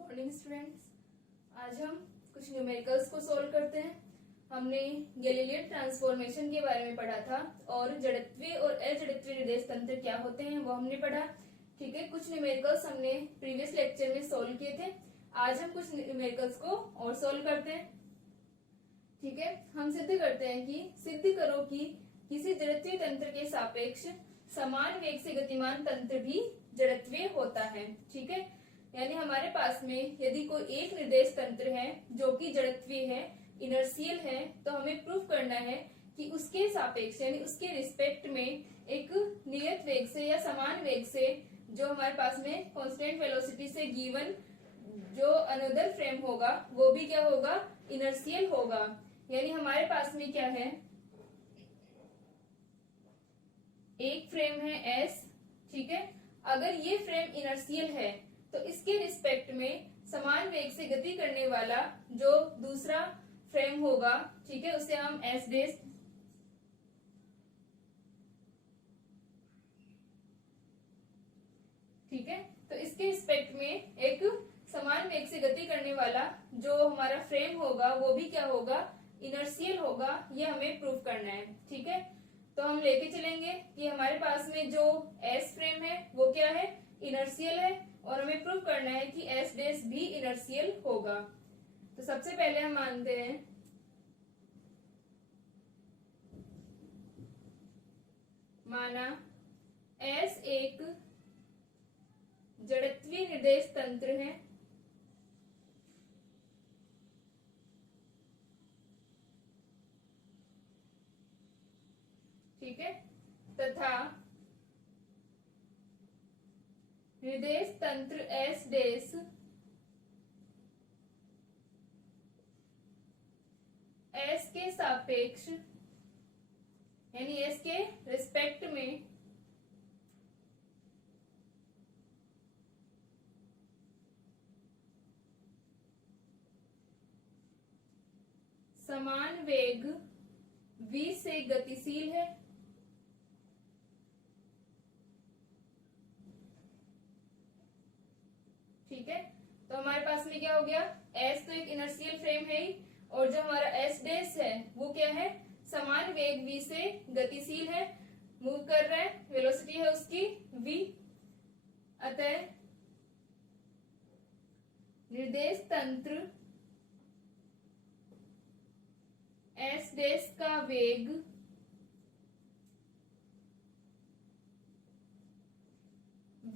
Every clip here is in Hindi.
Morning students. आज हम कुछ न्यूमेरिकल्स को सोल्व करते हैं। हमने गैलीलियन ट्रांसफॉर्मेशन के बारे में पढ़ा था और जड़त्वीय और अजड़त्वीय निर्देश तंत्र क्या होते हैं वो हमने पढ़ा। ठीक है, कुछ न्यूमेरिकल्स हमने प्रीवियस लेक्चर में सोल्व किए थे। आज हम कुछ न्यूमेरिकल्स को और सोल्व करते हैं। ठीक है, हम सिद्ध करते हैं कि सिद्ध करो कि किसी जड़त्वीय तंत्र के सापेक्ष समान वेग से गतिमान तंत्र भी जड़त्वीय होता है। ठीक है, यानी हमारे पास में यदि कोई एक निर्देश तंत्र है जो कि जड़त्वीय है, इनर्शियल है, तो हमें प्रूफ करना है कि उसके सापेक्ष यानी उसके रिस्पेक्ट में एक नियत वेग से या समान वेग से जो हमारे पास में कांस्टेंट वेलोसिटी से गिवन जो अनदर फ्रेम होगा वो भी क्या होगा, इनर्शियल होगा। यानी हमारे पास में क्या है, एक फ्रेम है एस। ठीक है, अगर ये फ्रेम इनर्शियल है तो इसके रिस्पेक्ट में समान वेग से गति करने वाला जो दूसरा फ्रेम होगा, ठीक है, उसे हम एस डेस, ठीक है, तो इसके रिस्पेक्ट में एक समान वेग से गति करने वाला जो हमारा फ्रेम होगा वो भी क्या होगा, इनर्शियल होगा। ये हमें प्रूफ करना है। ठीक है, तो हम लेके चलेंगे कि हमारे पास में जो एस फ्रेम है वो क्या है, इनर्शियल है, और हमें प्रूफ करना है कि एस डेस भी इनर्शियल होगा। तो सबसे पहले हम मानते हैं माना एस एक जड़त्वीय निर्देश तंत्र है। ठीक है, तथा निर्देश तंत्र एस डेस एस के सापेक्ष यानी एस के रिस्पेक्ट में समान वेग v से गतिशील है। ठीक है, तो हमारे पास में क्या हो गया, S तो एक इनर्शियल फ्रेम है ही, और जो हमारा S डेस है वो क्या है, समान वेग v से गतिशील है, मूव कर रहा है, वेलोसिटी है उसकी v। अतः निर्देश तंत्र S डेस का वेग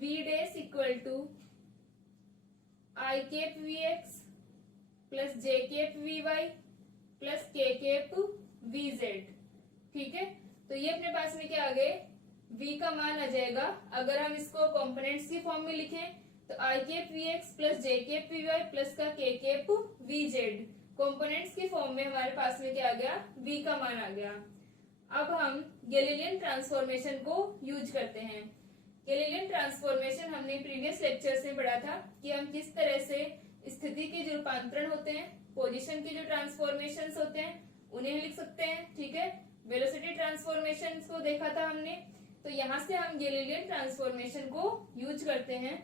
v dash equal to i cap we x plus J cap we Y plus k cap we z. ठीक है, तो ये अपने पास में क्या आ गए, v का मान आ जाएगा। अगर हम इसको कंपोनेंट्स की फॉर्म में लिखें तो I cap we x plus J cap we Y plus का K cap we Z, components की फॉर्म में हमारे पास में क्या आ गया, v का मान आ गया। अब हम गैलीलियन ट्रांसफॉर्मेशन को यूज करते हैं। गैलीलियन ट्रांसफॉर्मेशन हमने प्रीवियस लेक्चर्स में पढ़ा था कि हम किस तरह से स्थिति के जो रूपांतरण होते हैं, पोजीशन के जो ट्रांसफॉर्मेशंस होते हैं उन्हें लिख सकते हैं। ठीक है, वेलोसिटी ट्रांसफॉर्मेशन को देखा था हमने, तो यहां से हम गैलीलियन ट्रांसफॉर्मेशन को यूज करते हैं।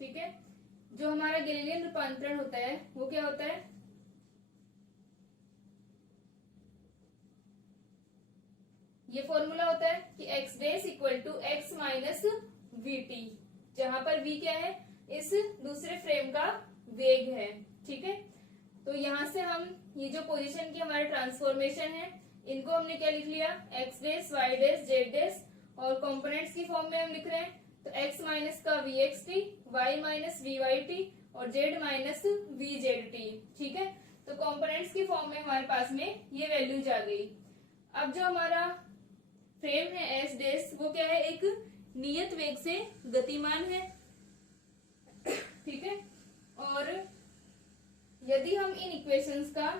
ठीक है, जो हमारा गैलीलियन रूपांतरण होता है वो क्या होता है, ये फॉर्मूला होता है कि x dash equal to x minus v t, जहां पर v क्या है, इस दूसरे फ्रेम का वेग है। ठीक है, तो यहां से हम ये जो पोजीशन की हमारे ट्रांसफॉर्मेशन है इनको हमने क्या लिख लिया, एक्स डेस वाई डेस जेड डेस, और कंपोनेंट्स की फॉर्म में हम लिख रहे हैं तो x माइनस का v x t, y minus v y t और z minus v z t. ठीक है, तो कंपोनेंट्स की फॉर्म में हमारे पास में ये वैल्यूज आ गई। अब जो हमारा फ्रेम है एस डेस वो क्या है, एक नियत वेग से गतिमान है। ठीक है, और यदि हम इन इक्वेशंस का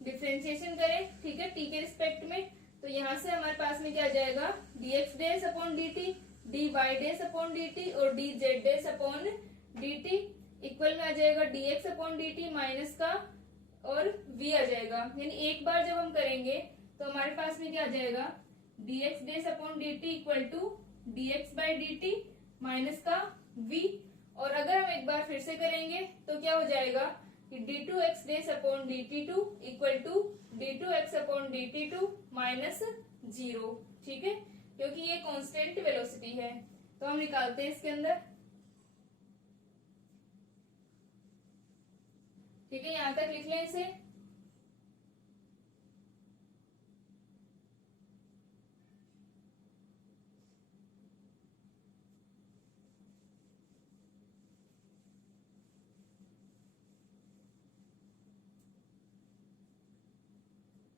डिफरेंशिएशन करें, ठीक है, टी के रिस्पेक्ट में, तो यहाँ से हमारे पास में क्या आ जाएगा, dx dash upon dt, dy डेस अपॉन dt और dz डेस अपॉन dt इक्वल में आ जाएगा dx अपॉन dt माइनस का और v आ जाएगा। यानी एक बार जब हम करेंगे तो हमारे पास में क्या आ जाएगा, dx dash upon dt equal to dx by dt minus का v। और अगर हम एक बार फिर से करेंगे तो क्या हो जाएगा कि d2x dash upon dt2 equal to d2x upon dt2 minus 0, ठीक है, क्योंकि ये कांस्टेंट वेलोसिटी है। तो हम निकालते हैं इसके अंदर, ठीक है, यहां तक लिख लें इसे।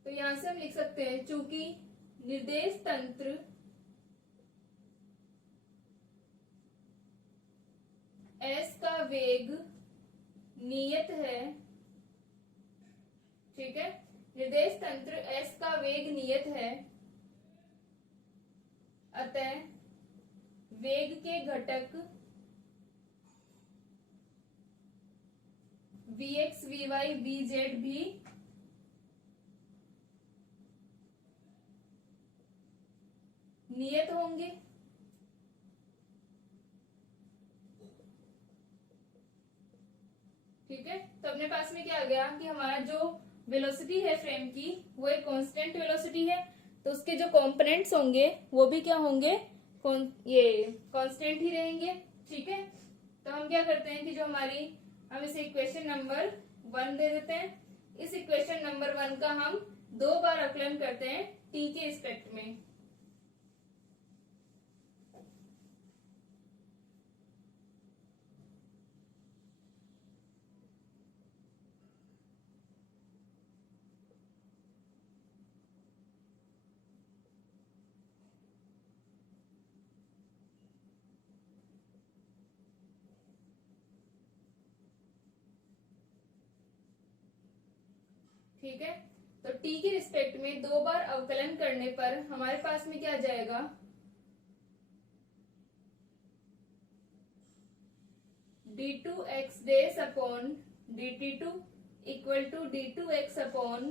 तो यहां से हम लिख सकते हैं, चूंकि निर्देश तंत्र s का वेग नियत है, ठीक है, निर्देश तंत्र s का वेग नियत है, अतः वेग के घटक vx, vy, vz भी नियत होंगे। ठीक है, तो अपने पास में क्या आ गया कि हमारा जो वेलोसिटी है फ्रेम की वो एक कांस्टेंट वेलोसिटी है, तो उसके जो कंपोनेंट्स होंगे वो भी क्या होंगे, ये कांस्टेंट ही रहेंगे। ठीक है, तो हम क्या करते हैं कि जो हमारी, हम इसे इक्वेशन नंबर 1 दे देते हैं। इस इक्वेशन नंबर 1 का हम 2 बार आकलन करते हैं टी के रिस्पेक्ट में। ठीक है, तो t के रिस्पेक्ट में 2 बार अवकलन करने पर हमारे पास में क्या आ जाएगा, d2x dash upon dt2 equal to d2x upon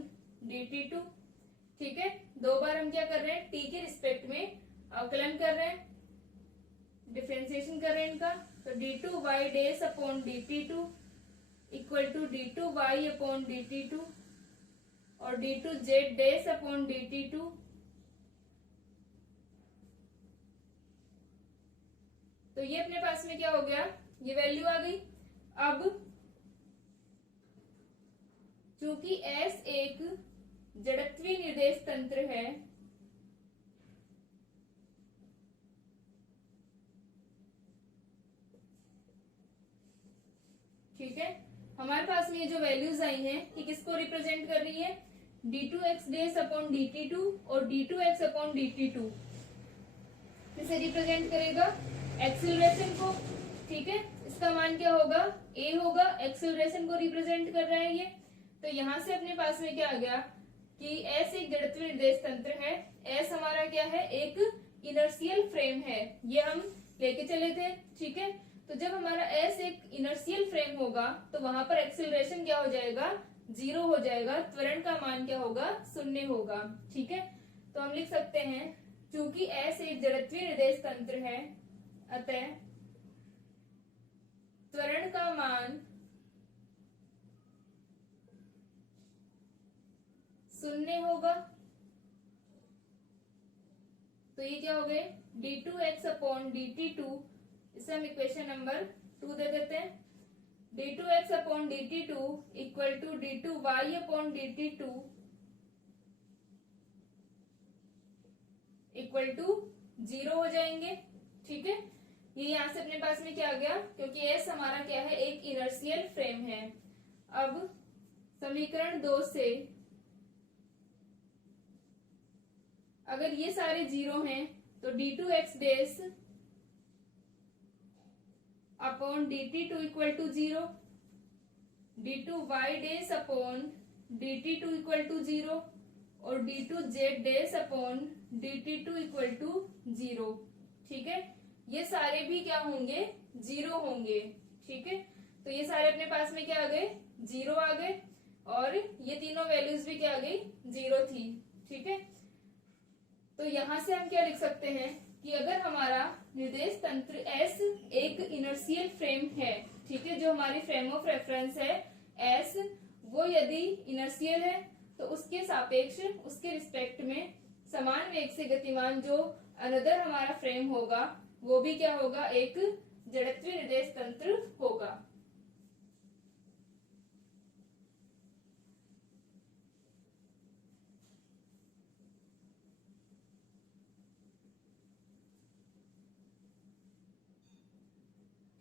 dt2। ठीक है, 2 बार हम क्या कर रहे हैं, t के रिस्पेक्ट में अवकलन कर रहे हैं, डिफरेंशिएशन कर रहे हैं इनका। तो d2y dash upon dt2 equal to d2y upon dt2 और d2z डेस अपॉन dt2 तो ये अपने पास में क्या हो गया, ये वैल्यू आ गई। अब चूंकि S एक जड़त्वीय निर्देश तंत्र है, ठीक है, हमारे पास में ये जो वैल्यूज आई हैं ये किसको रिप्रेजेंट कर रही है, d2x डेस अपॉन dt2 और d2x अपॉन dt2 इसे रिप्रेजेंट करेगा एक्सीलरेशन को। ठीक है, इसका मान क्या होगा, a होगा, एक्सीलरेशन को रिप्रेजेंट कर रहा है ये। तो यहां से अपने पास में क्या आ गया कि S एक जड़त्वीय निर्देश तंत्र है, S हमारा क्या है, एक इनर्शियल फ्रेम है, ये हम लेके चले थे। ठीक है, तो जब हमारा S एक इनर्शियल फ्रेम होगा तो वहां पर एक्सीलरेशन क्या हो जाएगा, 0 हो जाएगा, त्वरण का मान क्या होगा, 0 होगा। ठीक है, तो हम लिख सकते हैं चूंकि S एक जड़त्वीय निर्देश तंत्र है, अतः त्वरण का मान 0 होगा। तो ये क्या हो गए, d2x अपॉन dt2, इसे हम इक्वेशन नंबर 2 दे देते हैं। d2x upon dt2 equal to d2y upon dt2 equal to 0 हो जाएंगे। ठीक है, ये यहां से अपने पास में क्या आ गया, क्योंकि S हमारा क्या है, एक इनर्शियल फ्रेम है। अब समीकरण 2 से अगर ये सारे 0 हैं तो d2x dash upon dt2 equal to 0, d2y dash upon dt2 equal to 0 और d2z days upon dt2 equal to 0। ठीक है, ये सारे भी क्या होंगे, 0 होंगे। ठीक है, तो ये सारे अपने पास में क्या आ गए, 0 आ गए और ये तीनों वैल्यूज भी क्या आ गई, 0 थी। ठीक है, तो यहां से हम क्या लिख सकते हैं कि अगर हमारा निर्देश तंत्र S एक इनर्शियल फ्रेम है, ठीक है, जो हमारी फ्रेम ऑफ रेफरेंस है S, वो यदि इनर्शियल है तो उसके सापेक्ष, उसके रिस्पेक्ट में समान वेग से गतिमान जो अनदर हमारा फ्रेम होगा वो भी क्या होगा, एक जड़त्वीय निर्देश तंत्र होगा।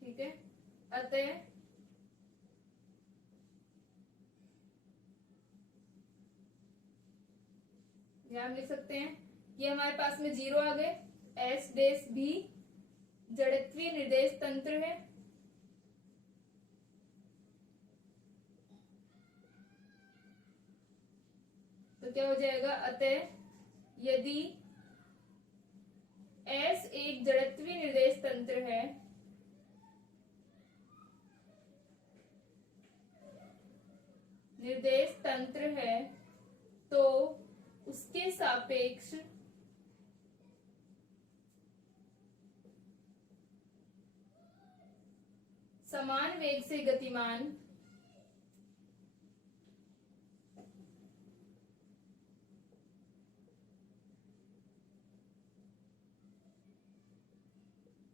ठीक है, अतः हम लिख सकते हैं कि हमारे पास में 0 आ गए, एस डेस भी जड़त्वीय निर्देश तंत्र है। तो क्या हो जाएगा, अतः यदि एस एक जड़त्वीय निर्देश तंत्र है तो उसके सापेक्ष समान वेग से गतिमान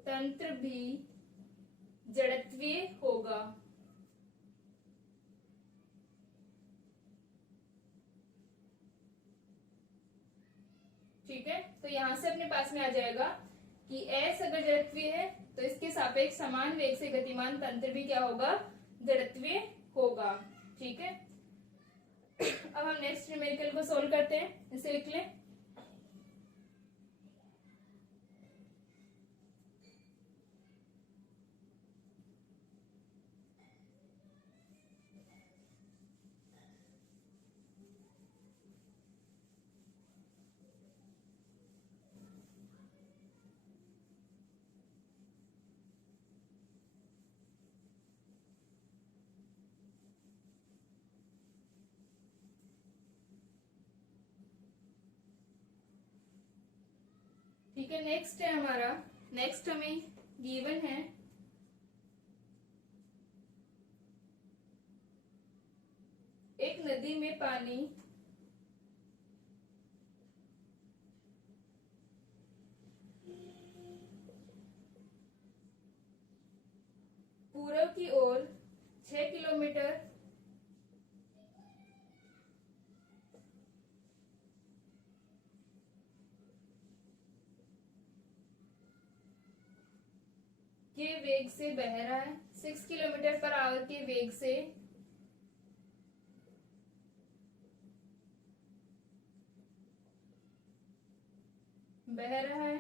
तंत्र भी जड़त्वीय होगा। ठीक है, तो यहां से अपने पास में आ जाएगा कि S अगर जड़त्वीय है तो इसके सापेक्ष समान वेग से गतिमान तंत्र भी क्या होगा, जड़त्वीय होगा। ठीक है, अब हम नेक्स्ट न्यूमेरिकल को सोल्व करते हैं, इसे लिख लें। ठीक है, नेक्स्ट है हमारा, नेक्स्ट हमें गिवन है एक नदी में पानी पूर्व की ओर 6 किलोमीटर के वेग से बह रहा है, 6 किलोमीटर पर आवर के वेग से बह रहा है।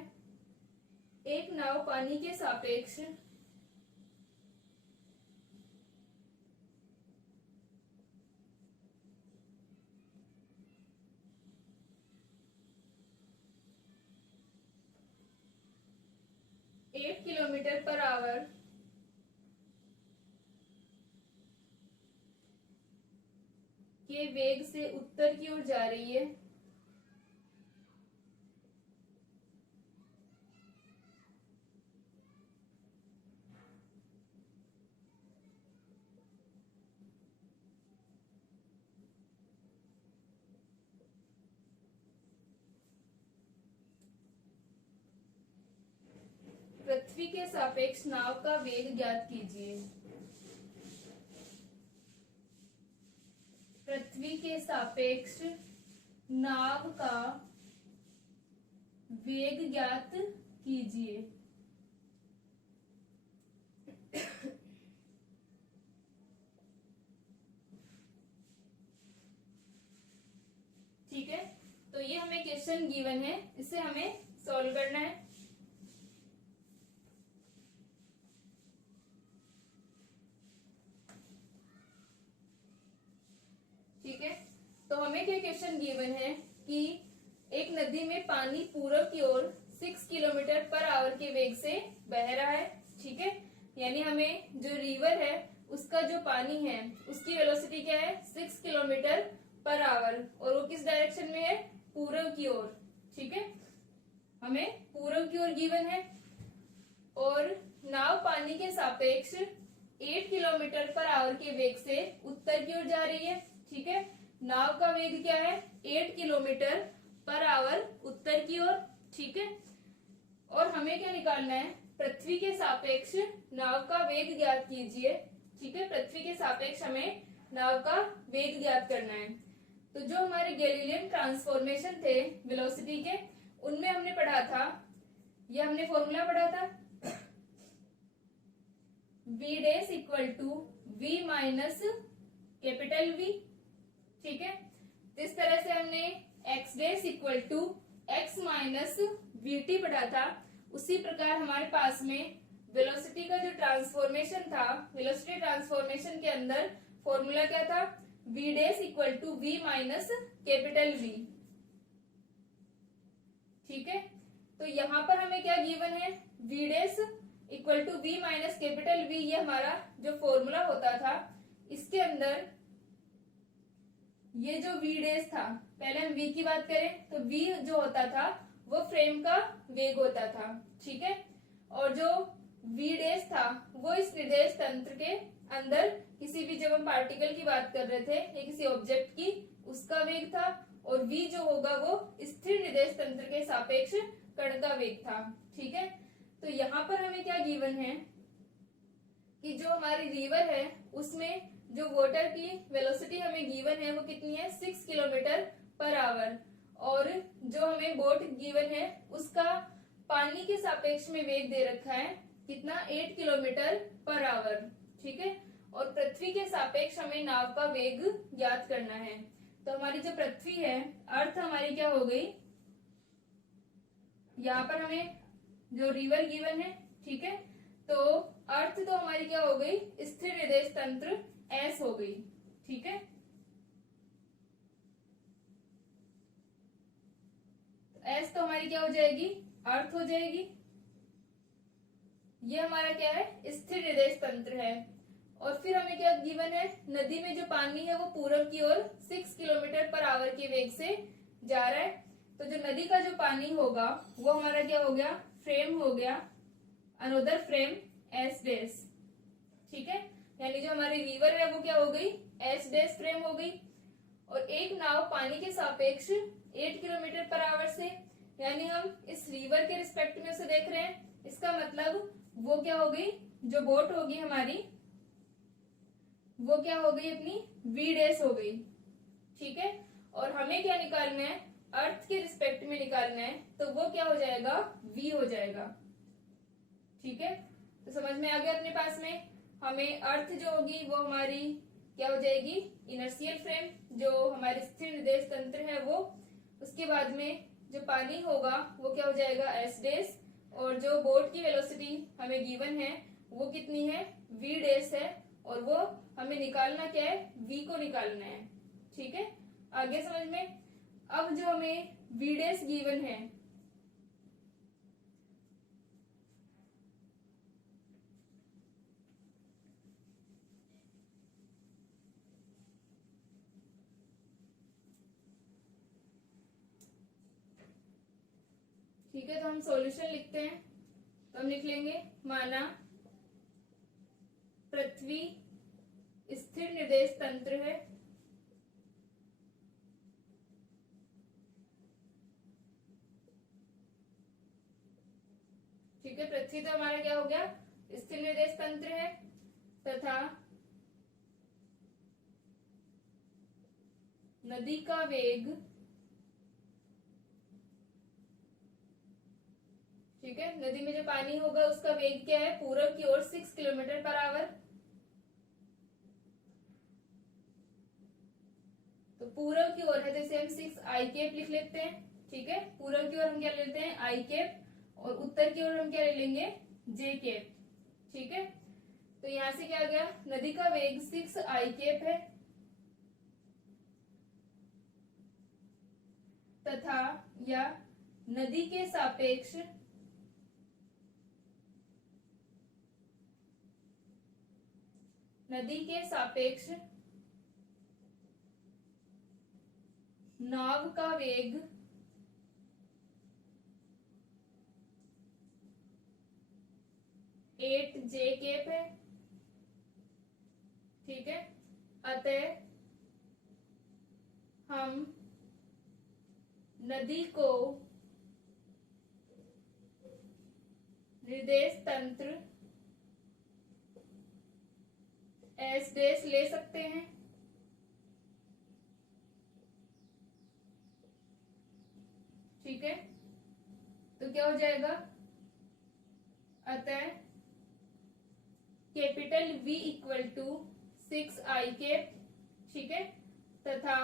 एक नाव पानी के सापेक्ष किलोमीटर पर आवर के वेग से उत्तर की ओर जा रही है। पृथ्वी के सापेक्ष नाव का वेग ज्ञात कीजिए। पृथ्वी के सापेक्ष नाव का वेग ज्ञात कीजिए। ठीक है, तो ये हमें क्वेश्चन गिवन है, इसे हमें सॉल्व करना है। हमें क्या क्वेश्चन गिवन है कि एक नदी में पानी पूरब की ओर 6 किलोमीटर पर आवर के वेग से बह रहा है। ठीक है, यानी हमें जो रिवर है उसका जो पानी है उसकी वेलोसिटी क्या है 6 किलोमीटर पर आवर, और वो किस डायरेक्शन में है, पूरब की ओर। ठीक है, हमें पूरब की ओर गिवन है और नाव पानी के सापेक्ष 8 किलोमीटर पर आवर के वेग से उत्तर की ओर जा रही है। ठीक है, नाव का वेग क्या है 8 किलोमीटर पर आवर उत्तर की ओर। ठीक है, और हमें क्या निकालना है, पृथ्वी के सापेक्ष नाव का वेग ज्ञात कीजिए। ठीक है, पृथ्वी के सापेक्ष हमें नाव का वेग ज्ञात करना है। तो जो हमारे गैलीलियन ट्रांसफॉर्मेशन थे वेलोसिटी के, उनमें हमने पढ़ा था, ये हमने फॉर्मूला पढ़ा था v dash equal to v minus capital V। ठीक है, इस तरह से हमने x dash equal to x minus vt पढ़ा था। उसी प्रकार हमारे पास में वेलोसिटी का जो ट्रांसफॉर्मेशन था, वेलोसिटी ट्रांसफॉर्मेशन के अंदर फॉर्मूला क्या था, v dash equal to v minus capital V। ठीक है, तो यहाँ पर हमें क्या गिवन है, v dash equal to v minus capital V, ये हमारा जो फॉर्मूला होता था। इसके अंदर ये जो v डैश था, पहले हम v की बात करें तो v जो होता था वो फ्रेम का वेग होता था। ठीक है, और जो v डैश था वो इस निर्देश तंत्र के अंदर किसी भी, जब हम पार्टिकल की बात कर रहे थे या किसी ऑब्जेक्ट की, उसका वेग था, और v जो होगा वो स्थिर निर्देश तंत्र के सापेक्ष कण का वेग था। ठीक है, तो यहाँ पर हमें क्या गिवन है कि जो हमारी रिवर है उसमें जो वाटर की वेलोसिटी हमें गिवन है वो कितनी है 6 किलोमीटर पर आवर, और जो हमें बोट गिवन है उसका पानी के सापेक्ष में वेग दे रखा है कितना 8 किलोमीटर पर आवर। ठीक है, और पृथ्वी के सापेक्ष हमें नाव का वेग ज्ञात करना है। तो हमारी जो पृथ्वी है, अर्थ हमारी क्या हो गई, यहाँ पर हमें जो रिवर गिवन है। ठीक है, तो अर्थ तो हमारी क्या हो गई, स्थिर निर्देश तंत्र S हो गई। ठीक है, S तो हमारी क्या हो जाएगी, अर्थ हो जाएगी। ये हमारा क्या है, स्थिर निर्देश तंत्र है। और फिर हमें क्या गिवन है, नदी में जो पानी है वो पूरब की ओर 6 किलोमीटर पर आवर के वेग से जा रहा है। तो जो नदी का जो पानी होगा वो हमारा क्या हो गया, फ्रेम हो गया, अनोदर फ्रेम S डैश। ठीक है, यानी जो हमारी रिवर है वो क्या हो गई, S डैश फ्रेम हो गई। और एक नाव पानी के सापेक्ष 8 किलोमीटर पर आवर से, यानी हम इस रिवर के रिस्पेक्ट में उसे देख रहे हैं, इसका मतलब वो क्या हो गई, जो बोट होगी हमारी वो क्या हो गई, अपनी v डैश हो गई। ठीक है, और हमें क्या निकालना है, अर्थ के रिस्पेक्ट में निकालना है, तो वो क्या हो जाएगा, v हो जाएगा। ठीक है, तो समझ में आ गया अपने पास में। हमें अर्थ जो होगी वो हमारी क्या हो जाएगी, इनर्शियल फ्रेम, जो हमारे स्थिर निर्देश तंत्र है वो। उसके बाद में जो पानी होगा वो क्या हो जाएगा, S डैश, और जो बोट की वेलोसिटी हमें गिवन है वो कितनी है, v डैश है, और वो हमें निकालना क्या है, v को निकालना है। ठीक है, आगे समझ में। अब जो हमें v डैश गिवन है, ठीक है, तो हम सॉल्यूशन लिखते हैं। तो हम लिख लेंगे, माना पृथ्वी स्थिर निर्देश तंत्र है, ठीक है, पृथ्वी तो हमारा क्या हो गया, स्थिर निर्देश तंत्र है, तथा नदी का वेग, ठीक है, नदी में जो पानी होगा उसका वेग क्या है, पूरब की ओर 6 किलोमीटर पर आवर। तो पूरब की ओर है, जैसे हम 6 आई कैप लिख लेते हैं। ठीक है, पूरब की ओर हम क्या लेते हैं, आई कैप, और उत्तर की ओर हम क्या ले लेंगे, जे कैप। ठीक है, तो यहां से क्या आ गया, नदी का वेग 6 आई कैप है, तथा या नदी के सापेक्ष नाव का वेग 8 J केप है। ठीक है, अतः हम नदी को निर्देश तंत्र एस डैश ले सकते हैं। ठीक है, तो क्या हो जाएगा, अतः capital V equal to 6I cap, ठीक है, तथा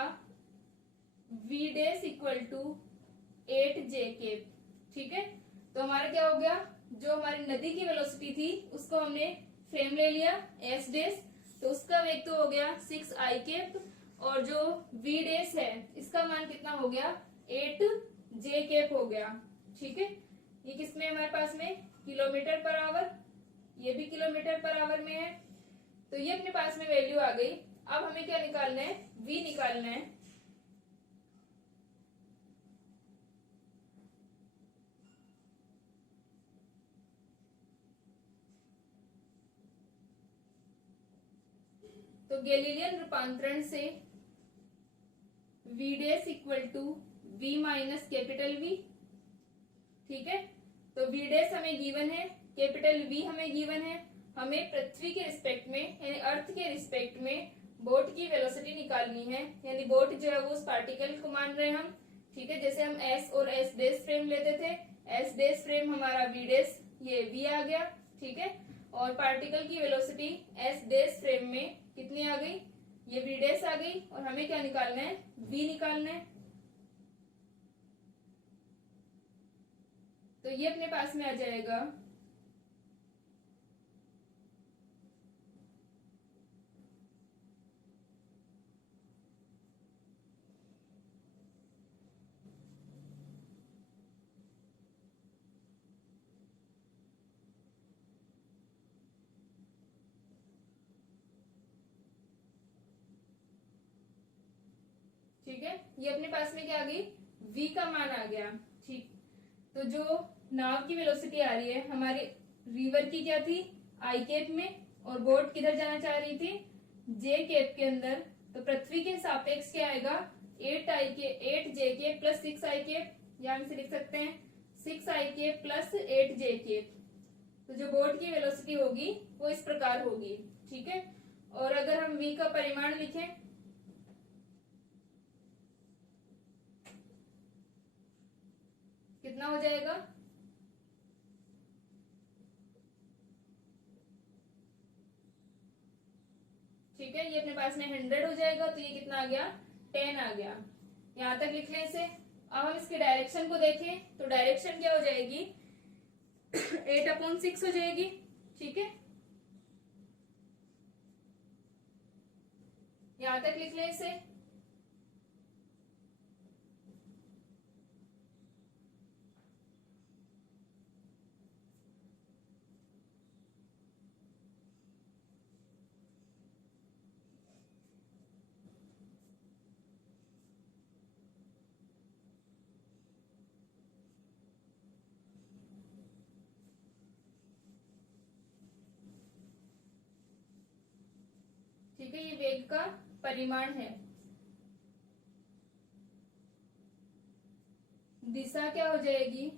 V dash equal to 8J cap. ठीक है, तो हमारा क्या हो गया, जो हमारी नदी की वेलोसिटी थी उसको हमने फ्रेम ले लिया S डैश, तो उसका वेग तो हो गया 6I केप, और जो V डैश है इसका मान कितना हो गया 8J केप हो गया। ठीक है, ये किसमें हमारे पास में किलोमीटर पर आवर, ये भी किलोमीटर पर आवर में है, तो ये अपने पास में वैल्यू आ गई। अब हमें क्या निकालना है, V निकालना है। तो गैलीलियन रूपांतरण से V dash equal to V minus capital V। ठीक है, तो V डैश हमें गिवन है, कैपिटल V हमें गिवन है, हमें पृथ्वी के रिस्पेक्ट में यानी अर्थ के रिस्पेक्ट में बोट की वेलोसिटी निकालनी है, यानी बोट जो है वो उस पार्टिकल को मान रहे हैं हम। ठीक है, जैसे हम S और S डैश फ्रेम लेते थे, S डैश फ्रेम हमारा V डैश, ये V आ गया। ठीक है, और पार्टिकल की वेलोसिटी S डैश फ्रेम में कितनी आ गई, ये V डैश आ गई, और हमें क्या निकालना है, V निकालना है। तो ये अपने पास में आ जाएगा ठीक है, ये अपने पास में क्या आ गई, V का मान आ गया। ठीक, तो जो नाव की वेलोसिटी आ रही है हमारी रिवर की क्या थी, I केप में, और बोट किधर जाना चाह रही थी, J केप के अंदर, तो पृथ्वी के सापेक्ष क्या आएगा 8J cap plus 6I cap, यहाँ से लिख सकते हैं 6I cap plus 8J cap. तो जो बोट की वेलोसिटी होगी वो इस प्रकार होगी। ठीक है, और अगर हम V का परिमाण लिखें, कितना हो जाएगा, ठीक है, ये अपने पास में 100 हो जाएगा, तो ये कितना आ गया 10 आ गया। यहां तक लिख लें इसे। अब हम इसके डायरेक्शन को देखें, तो डायरेक्शन क्या हो जाएगी 8/6 हो जाएगी। ठीक है, यहां तक लिख लें इसे। ठीक है, ये वेग का परिमाण है। दिशा क्या हो जाएगी,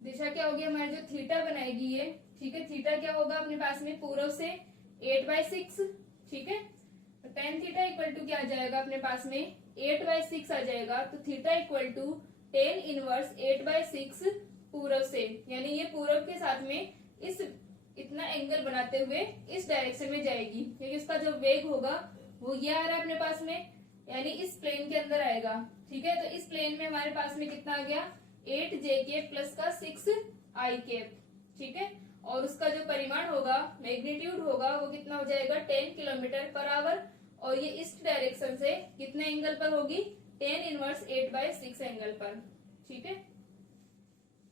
दिशा क्या होगी हमारी जो थीटा बनाएगी ये। ठीक है, थीटा क्या होगा अपने पास में पूर्व से 8/6। ठीक है, तो tan थीटा इक्वल टू क्या आ जाएगा अपने पास में 8/6 आ जाएगा, तो theta equal to tan inverse 8/6 पूर्व से, यानी ये पूर्व के साथ में इस इतना एंगल बनाते हुए इस डायरेक्शन में जाएगी, क्योंकि उसका जो वेग होगा वो ये आ रहा है अपने पास में, यानी इस प्लेन के अंदर आएगा। ठीक है, तो इस प्लेन में हमारे पास में कितना आ गया 8j प्लस का 6i, ठीक है। और उसका जो परिमाण होगा, मैग्नीट्यूड होगा, वो कितना हो जाएगा 10 किलोमीटर पर आवर। और ये ईस्ट डायरेक्शन से कितने एंगल पर होगी, 10 इनवर्स 8/6 एंगल पर, ठीक है।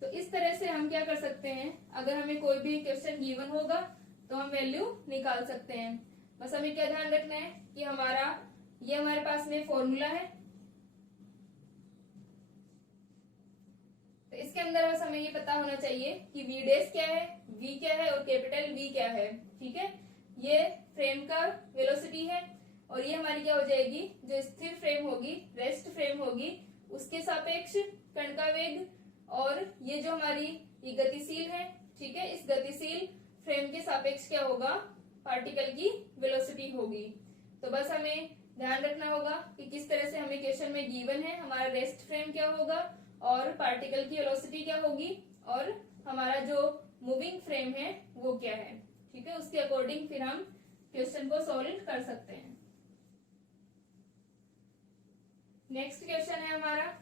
तो इस तरह से हम क्या कर सकते हैं, अगर हमें कोई भी क्वेश्चन गिवन होगा तो हम वैल्यू निकाल सकते हैं। बस हमें क्या ध्यान रखना है कि ये हमारे पास में फॉर्मूला है, तो इसके अंदर बस हमें ये पता होना चाहिए कि वी डैश क्या है, वी क्या है और कैपिटल वी क्या है, ठीक है। ये फ्रेम का वेलोसिटी है और ये हमारी क्या हो जाएगी, जो स्थिर फ्रेम होगी, रेस्ट फ्रेम होगी, उसके सापेक्ष कण का वेग। और ये जो हमारी ये गतिशील है, ठीक है, इस गतिशील फ्रेम के सापेक्ष क्या होगा, पार्टिकल की वेलोसिटी होगी। तो बस हमें ध्यान रखना होगा कि किस तरह से हमें क्वेश्चन में गिवन है हमारा रेस्ट फ्रेम क्या होगा और पार्टिकल की वेलोसिटी क्या होगी और हमारा जो मूविंग फ्रेम है वो क्या है, ठीक है। उसके अकॉर्डिंग फिर हम क्वेश्चन को सॉल्व कर सकते हैं। नेक्स्ट क्वेश्चन है हमारा,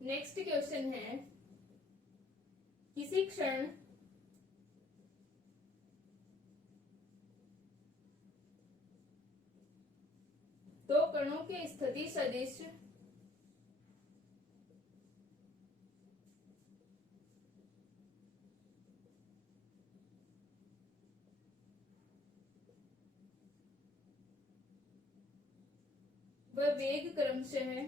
नेक्स्ट क्वेश्चन है, किसी क्षण दो कणों के स्थिति सदिश व वेग क्रमशः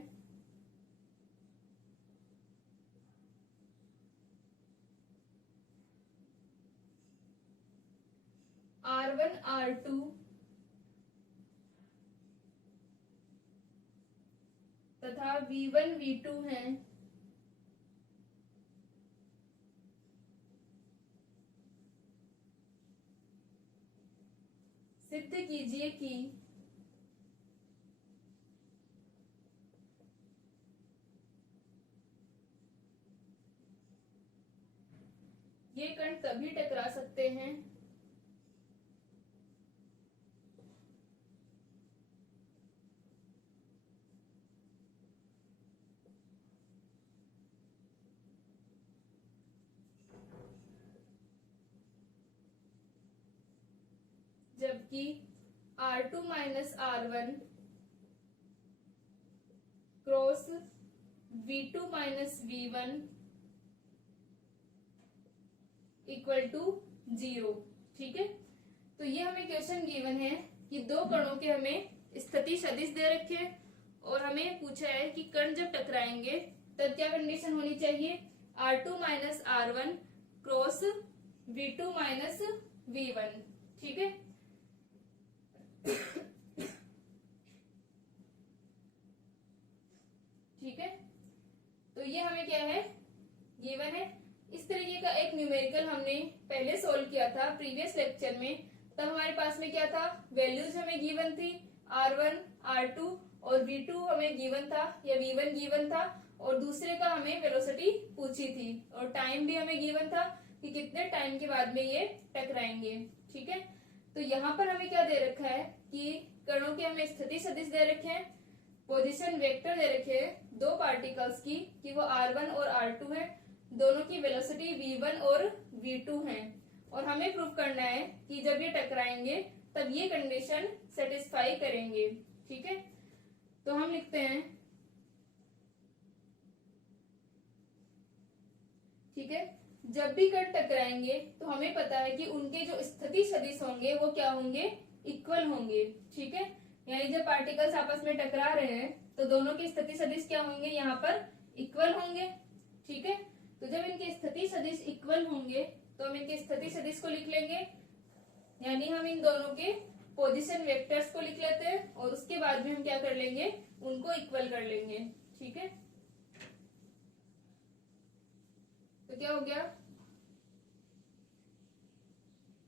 R1 R2 तथा V1 V2 हैं, सिद्ध कीजिए कि ये कण तभी टकरा सकते हैं जबकि R2 minus R1 cross V2 minus V1 equal to 0, ठीक है। तो ये हमें क्वेश्चन गिवन है कि दो कणों के हमें स्थिति सदिश दे रखे हैं और हमें पूछा है कि कण जब टकराएंगे तब क्या कंडीशन होनी चाहिए, R2 minus R1 cross V2 minus V1, ठीक है। ठीक है, तो ये हमें क्या है, गिवन है। इस तरीके का एक न्यूमेरिकल हमने पहले सॉल्व किया था प्रीवियस लेक्चर में। तब हमारे पास में क्या था, वैल्यूज हमें गिवन थी, R1 R2 और V2 हमें गिवन था या V1 गिवन था और दूसरे का हमें वेलोसिटी पूछी थी और टाइम भी हमें गिवन था कि कितने टाइम के बाद में ये टकराएंगे, ठीक है। तो यहाँ पर हमें क्या दे रखा है कि कणों के हमें स्थिति सदिश दे रखे हैं, पोजीशन वेक्टर दे रखे हैं दो पार्टिकल्स की कि वो R1 और R2 है, दोनों की वेलोसिटी V1 और V2 है और हमें प्रूव करना है कि जब ये टकराएंगे तब ये कंडीशन सेटिस्फाई करेंगे, ठीक है। तो हम लिखते हैं, ठीक है, जब भी कण टकराएंगे तो हमें पता है कि उनके जो स्थिति सदिश होंगे वो क्या होंगे, इक्वल होंगे, ठीक है। यानी जब पार्टिकल्स आपस में टकरा रहे हैं तो दोनों के स्थिति सदिश क्या होंगे, यहाँ पर इक्वल होंगे, ठीक है। तो जब इनके स्थिति सदिश इक्वल होंगे तो हम इनके स्थिति सदिश को लिख लेंगे, यानी हम इन दोनों के पोजीशन वेक्टर्स को लिख लेते हैं और उसके बाद में हम क्या कर लेंगे, उनको इक्वल कर लेंगे, ठीक है। तो क्या हो गया,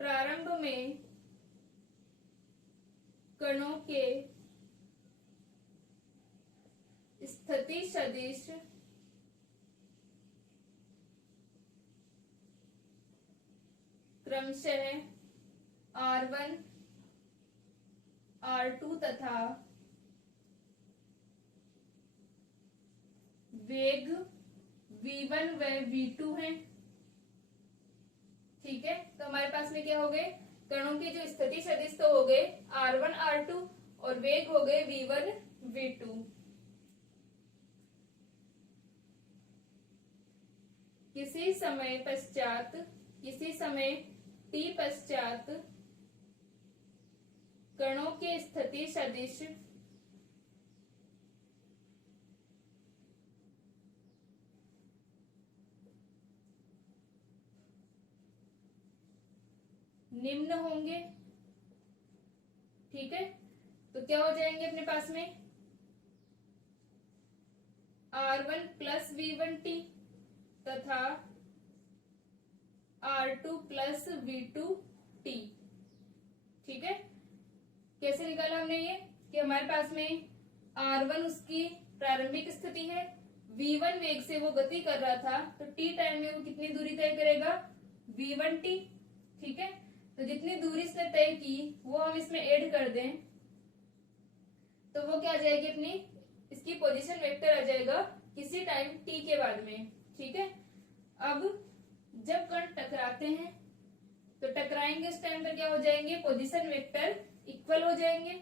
प्रारंभ में स्थिति सदिश क्रमशः R1 R2 तथा वेग V1 व V2 है। ठीक है, तो हमारे पास में क्या हो गए, कणों के जो स्थिति सदिश तो हो गए R1 R2 और वेग हो गए V1 V2। किसी समय t पश्चात कणों के स्थिति सदिश निम्न होंगे। ठीक है, तो क्या हो जाएंगे अपने पास में R1 प्लस V1t तथा R2 प्लस V2t। ठीक है, कैसे निकाला हमने ये कि हमारे पास में R1 उसकी प्रारंभिक स्थिति है, V1 वेग से वो गति कर रहा था, तो t टाइम में वो कितनी दूरी तय करेगा V1t। ठीक है, तो जितनी दूरी इसने तय की वो हम इसमें ऐड कर दें तो वो क्या आ जाएगी अपनी, इसकी पोजीशन वेक्टर आ जाएगा किसी टाइम t के बाद में। ठीक है, अब जब कण टकराते हैं तो टकराएंगे उस टाइम पर क्या हो जाएंगे, पोजीशन वेक्टर इक्वल हो जाएंगे।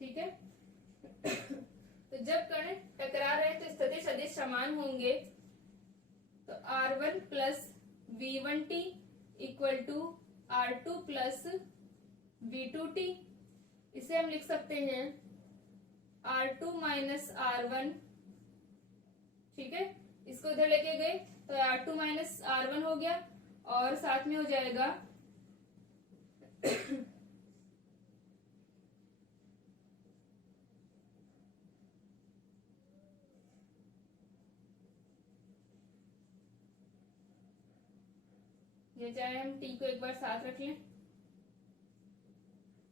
ठीक है, तो जब कण टकरा रहे हैं तो स्थिति सदिश समान होंगे, तो R1 plus V1t equal to R2 plus V2t। इसे हम लिख सकते हैं R2 माइनस R1। ठीक है, इसको इधर लेके गए तो R2 माइनस R1 हो गया और साथ में हो जाएगा या चाहे हम t को एक बार साथ रख लें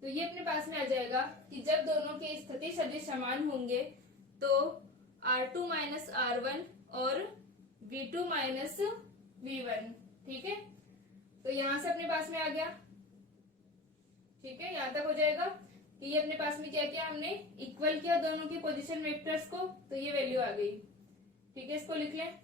तो ये अपने पास में आ जाएगा कि जब दोनों के स्थिति सदिश समान होंगे तो R2 माइनस R1 और V2 माइनस V1। ठीक है, तो यहां से अपने पास में आ गया। ठीक है, यहां तक हो जाएगा कि ये अपने पास में क्या किया, हमने इक्वल किया दोनों के पोजीशन वेक्टर्स को, तो ये वैल्यू आ गई। ठीक है, इसको लिख लें।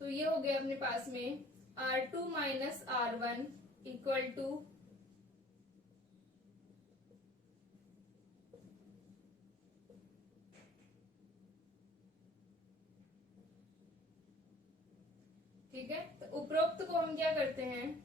तो ये हो गया अपने पास में R2 minus R1 equal to ठीक है, तो उपरोक्त को हम क्या करते हैं,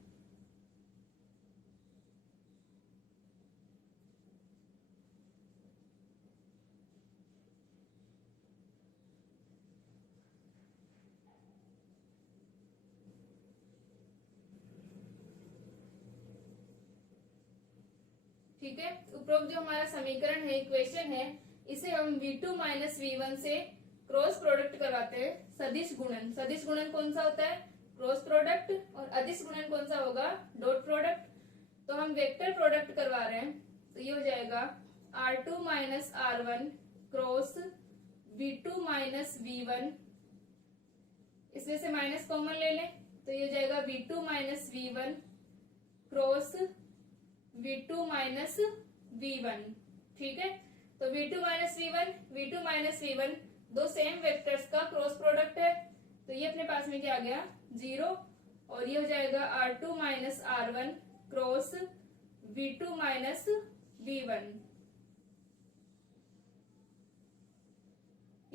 ठीक है, उपरोक्त जो हमारा समीकरण है, इक्वेशन है, इसे हम V2 माइनस V1 से क्रॉस प्रोडक्ट करवाते हैं सदिश गुणन। सदिश गुणन कौन सा होता है, क्रॉस प्रोडक्ट, और अदिश गुणन कौन सा होगा, डॉट प्रोडक्ट। तो हम वेक्टर प्रोडक्ट करवा रहे हैं, तो ये हो जाएगा R2 minus R1 cross V2 minus V1। इसमें से माइनस कॉमन ले लें तो ये हो जाएगा V2 minus V1 cross V2 minus V1। ठीक है, तो V2 माइनस V1 दो सेम वेक्टर्स का क्रॉस प्रोडक्ट है, तो ये अपने पास में क्या आ गया, 0। और ये हो जाएगा R2 minus R1 cross V2 minus V1।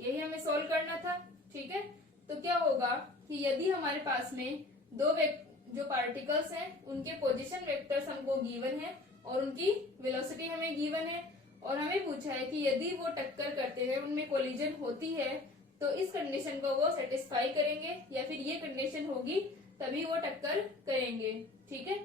यही हमें सोल्व करना था। ठीक है, तो क्या होगा कि यदि हमारे पास में जो पार्टिकल्स हैं उनके पोजीशन वेक्टर्स हमको गिवन है और उनकी वेलोसिटी हमें गिवन है, और हमें पूछा है कि यदि वो टक्कर करते हैं, उनमें कोलिजन होती है, तो इस कंडीशन को वो सेटिस्फाई करेंगे या फिर ये कंडीशन होगी तभी वो टक्कर करेंगे। ठीक है,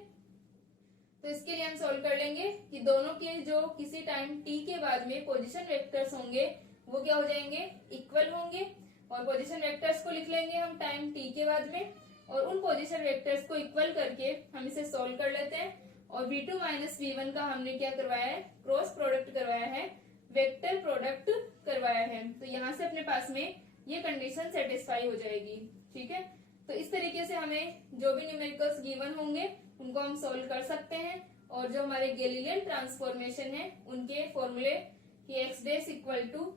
तो इसके लिए हम सोल्व कर लेंगे कि दोनों के जो किसी टाइम t के बाद में पोजीशन वेक्टर्स होंगे वो क्या हो जाएंगे, इक्वल होंगे, और पोजीशन वेक्टर्स को लिख लेंगे हम टाइम t के बाद में, और उन पोजीशन वेक्टर्स को इक्वल करके हम इसे सोल्व कर लेते हैं। और v2 माइनस v1 का हमने क्या करवाया है, क्रॉस प्रोडक्ट करवाया है, वेक्टर प्रोडक्ट करवाया है। तो यहाँ से अपने पास में ये कंडीशन सेटिस्फाई हो जाएगी। ठीक है, तो इस तरीके से हमें जो भी न्यूमेरिकल्स गिवन होंगे उनको हम सोल्व कर सकते हैं, और जो हमारे गैलीलियन ट्रांसफॉर्मेशन है उनके फॉर्मूले कि x dash equal to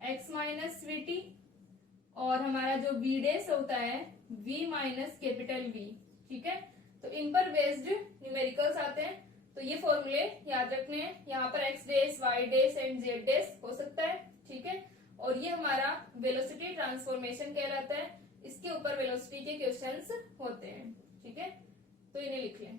x minus v t, और हमारा जो v डैश होता है v माइनस कैपिटल V। ठीक है, तो इन पर बेस्ड न्यूमेरिकल्स आते हैं, तो ये फॉर्मूले याद रखने हैं। यहाँ पर x dash, y dash and z dash हो सकता है। ठीक है, और ये हमारा वेलोसिटी ट्रांसफॉर्मेशन कहलाता है, इसके ऊपर वेलोसिटी के क्वेश्चंस होते हैं। ठीक है, तो इन्हें लिख लें।